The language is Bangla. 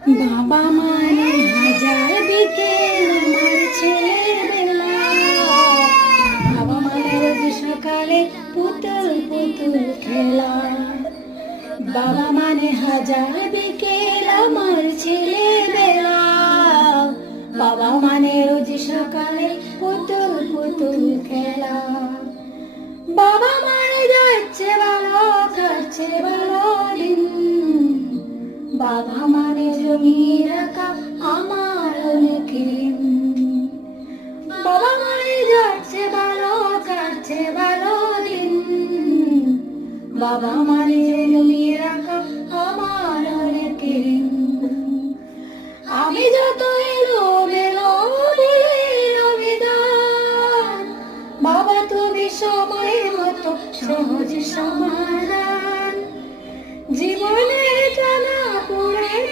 বাবা মানে হাজার বিকেল আমার ছেলেবেলা, বাবা মানে রোজ সকালে পুতুল পুতুল খেলা। বাবা মানে হাজার বিকেল আমার ছেলেবেলা, বাবা মানে রোজ সকালে পুতুল পুতুল খেলা। বাবা মানে যাচ্ছে ভালো কাটছে ভালো দিন, বাবা মানে জমিয়ে রাখা আমার অনেক ঋণ। বাবা মানে যাচ্ছে ভালো কাটছে ভালো দিন, বাবা মানে জমিয়ে রাখা আমার অনেক ঋণ। আমি যত এলোমেলো দিলেন বিধান, বাবা তুমি সময় মতো সহজ সমাধান।